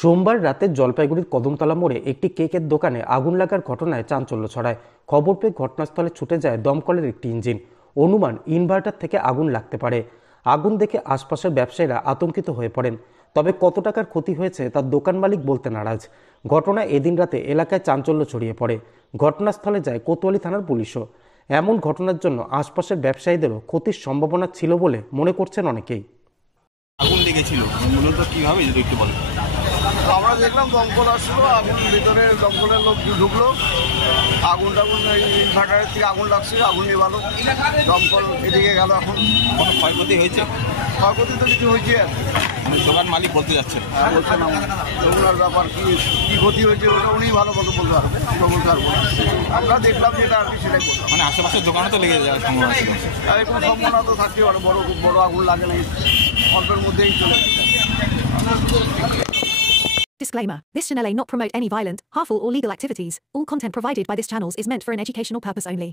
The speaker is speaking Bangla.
সোমবার রাতে জলপাইগুড়ির কদমতলা মোড়ে একটি কেকের দোকানে আগুন লাগার ঘটনায় চাঞ্চল্য ছড়ায়। খবর পেয়ে ঘটনাস্থলে ছুটে যায় দমকলের একটি ইঞ্জিন। অনুমান ইনভার্টার থেকে আগুন লাগতে পারে। আগুন দেখে আশপাশের ব্যবসায়ীরা আতঙ্কিত হয়ে পড়েন। তবে কত টাকার ক্ষতি হয়েছে তার দোকান মালিক বলতে নারাজ। ঘটনা এদিন রাতে এলাকায় চাঞ্চল্য ছড়িয়ে পড়ে। ঘটনাস্থলে যায় কোতোয়ালি থানার পুলিশও। এমন ঘটনার জন্য আশপাশের ব্যবসায়ীদেরও ক্ষতির সম্ভাবনা ছিল বলে মনে করছেন অনেকেই। আগুন লেগেছিল মূলত কিভাবে যদি একটু বলেন। আমরা দেখলাম দমকল আসলো, আগুন ভিতরে দমকলের লোক ঢুকলো, আগুন টাগুন ইনভার্টারের থেকে আগুন লাগছে, আগুন নিভালো, দমকল এদিকে গেল। এখন কোনো ক্ষয়ক্ষতি হয়েছে? ক্ষয়ক্ষতি তো কিছু হয়েছে আর মানে দোকান মালিক বলতে যাচ্ছেন। বলছেন ওগুলোর ব্যাপার কি কি ক্ষতি হয়েছে ওটা উনি ভালো বলতে পারবে, আমরা বলতে পারবো না। আমরা দেখলাম যেটা আর কি সেটাই বললাম। মানে আশেপাশের দোকানে তো লেগে যাওয়ার সম্ভাবনা ছিল। আর কোনো সম্ভাবনা তো থাকতে পারে, খুব বড় আগুন লাগে না, অল্পের মধ্যেই চলে গেছে। Disclaimer. This channel may not promote any violent, harmful or legal activities. All content provided by this channel is meant for an educational purpose only.